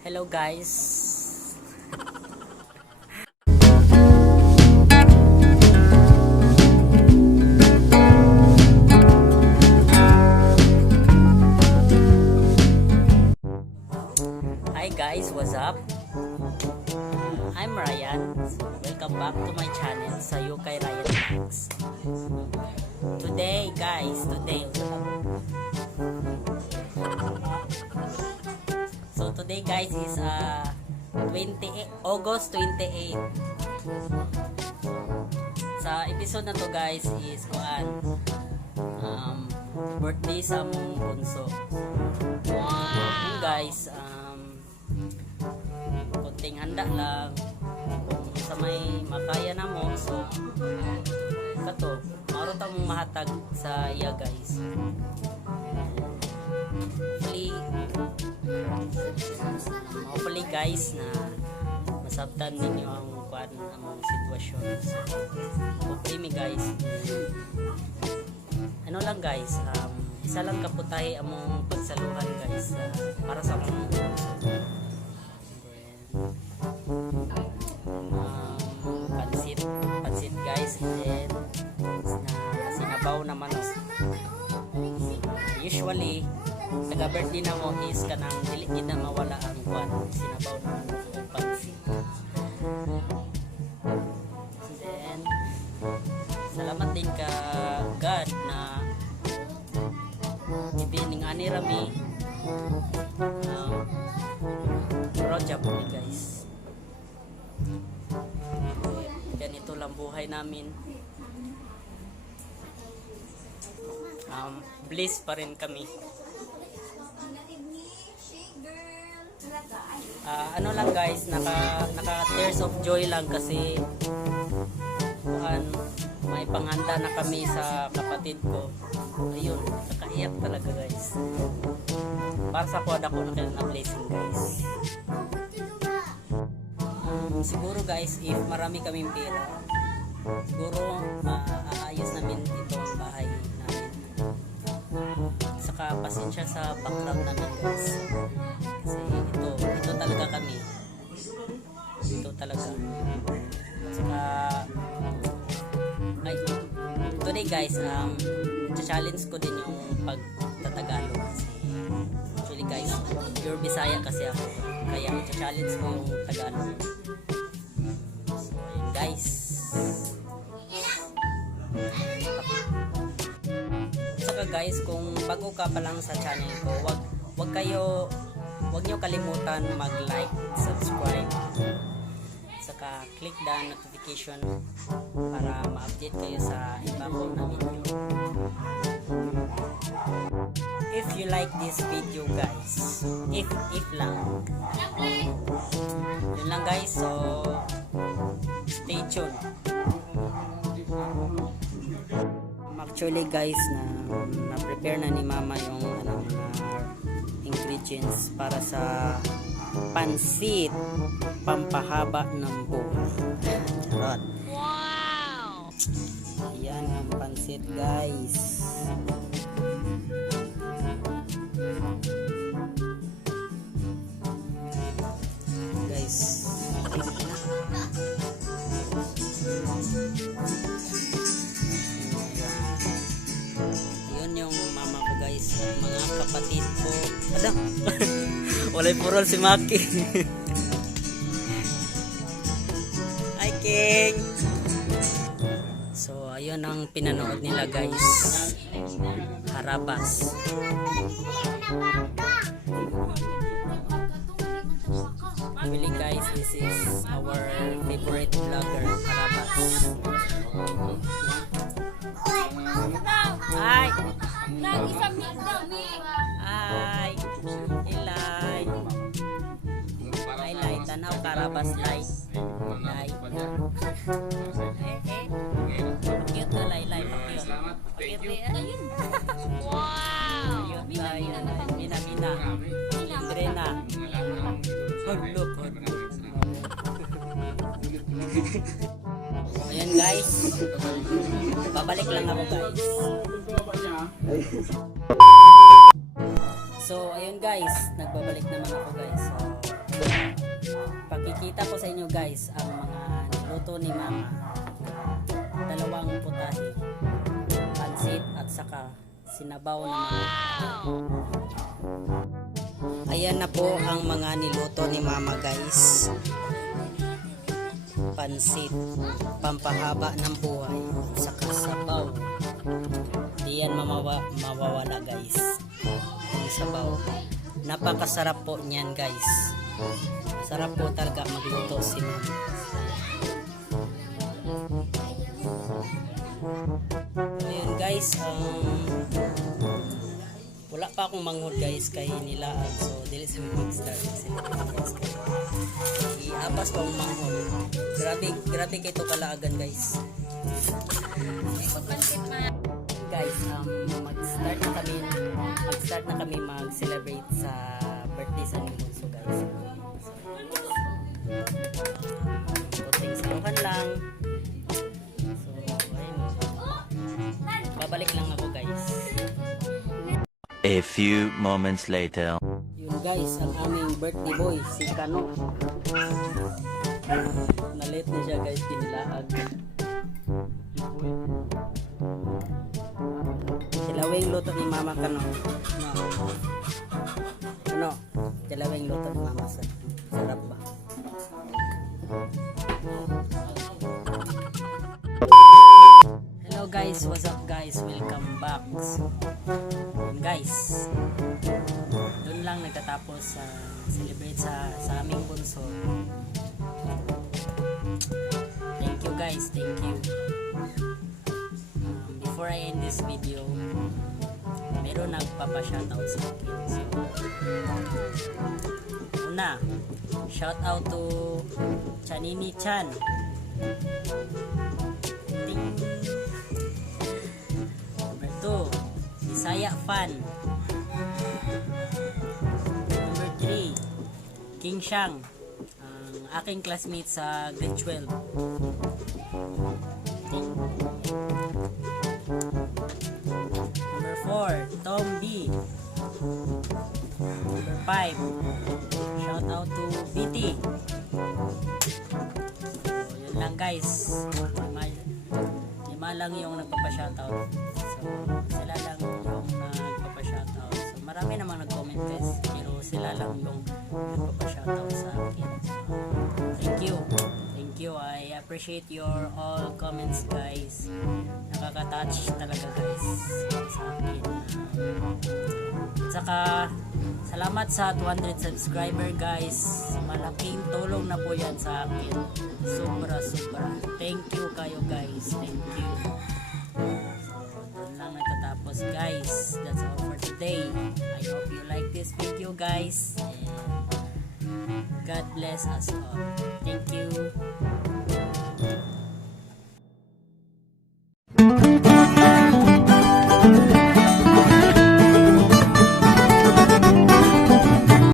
Hello guys. Hi guys, what's up? I'm Ryan. Welcome back to my channel sa Yukay Ryan Vlogs. Today guys is August 28. Sa episode na to guys is birthday sa mong bunso. Wow! Guys, konting handa lang kung sa may makaya na mo, so kato maro ta mong mahatag sa iya guys. Hopefully guys na masabtan ninyo ang among sitwasyon. So, hopefully me guys, ano lang guys, isa lang kaputahe among pagsaluhan guys, para sa mga pansit guys, and then sinabaw na manok. Usually taga-birthday na mo is kanang dili gid na mawala ang sinabaw na manok o pansit. And then salamat din ka God na ibining ani rami proud job ni guys. Ganito lang buhay namin. Bliss pa rin kami. Ano lang guys, naka tears of joy lang kasi may panghanda na kami sa kapatid ko. Ayun, nakaiyak talaga guys. Para sa quad ako na blessing guys. Siguro guys, if marami kaming pera, siguro maayos namin itong bahay namin. Saka pasensya sa background namin guys, kasi ito talaga kami, ito talaga. Saka today guys, challenge ko din yung pagtatagalog kasi actually guys, pure Bisaya kasi ako, kaya challenge ko yung Tagalog. So ayun guys, saka guys, kung bago ka pa lang sa channel ko, wag nyo kalimutan mag-like, subscribe, saka click the notification para ma-update kayo sa iba ko na video. If you like this video guys, if lang, yun lang guys, so stay tuned. Actually guys, na prepare na ni mama yung ingredients para sa pansit pampahaba ng buhay. Charot. Wow! Yan ang pansit guys. Guys, yun yung mama ko guys, mga kapatid ko. Ada, walay purol si Maki. Hi King. So ayun ang pinanood nila guys, Harabas. Really guys, this is our favorite vlogger, Harabas. Hi! Hi! Ilay! Highlight, tanaw Karabas light. Light. Cute na Laylay, cute. Wow! Cute tayo. Mina. Indrena. Hulog. Ayan guys, babalik lang ako guys. So ayun guys, nagbabalik naman ako guys. So Pakikita ko sa inyo guys ang mga niluto ni Mama. Dalawang putahe, pansit at saka sinabaw na manok. Ayan na po ang mga niluto ni Mama guys. Pansit, pampahaba ng buhay, at saka sabaw. Di yan mawawala guys. Ang sabaw. Napakasarap po niyan guys. Sarap po talaga magluto si Mama. Ngayon guys, wala pa akong manghod guys kay nilaan. So, dili sa mag-start kasi guys. Iabas pa akong manghod. Grabe kayo ito kalaagan guys. Guys, mag-start na kami mag-celebrate sa birthday sa ni Bunso guys. Kunting saluhan lang. So, ayun. Babalik lang ako guys. A few moments later. Yun guys, ang aming birthday boy, si Kano. Nalit na siya guys, pinilaag. Tilawing luto ni Mama Kano. Ano? Tilawing luto ni Mama. Sarap ba? Hello guys, what's up guys? Welcome back. Guys, doon lang nagtatapos sa celebrate sa aming bunso. Thank you guys, thank you. Before I end this video, meron nagpapa-shoutout sa akin. So, una, shoutout to Chanini Chan. Number 2, Bisaya Fan. Number 3, King Shang, ang aking classmate sa grade 12. Number 4, Tom B. Number 5, shout out to BT. So, yun lang guys. Lima lang yung nagpapa-shoutout. So, sila lang yung nagpapa-shoutout. So, marami namang nag-comment guys. Pero sila lang yung nagpapa-shoutout sa akin. Thank you. Thank you. I appreciate your all comments guys. Nakaka-touch talaga guys sa akin. At saka, salamat sa 200 subscriber guys. Malaking tulong na po yan sa akin. Sobra. Thank you kayo guys. Thank you. So, doon lang natatapos guys. That's all for today. I hope you like this video guys. And God bless us all. Thank you.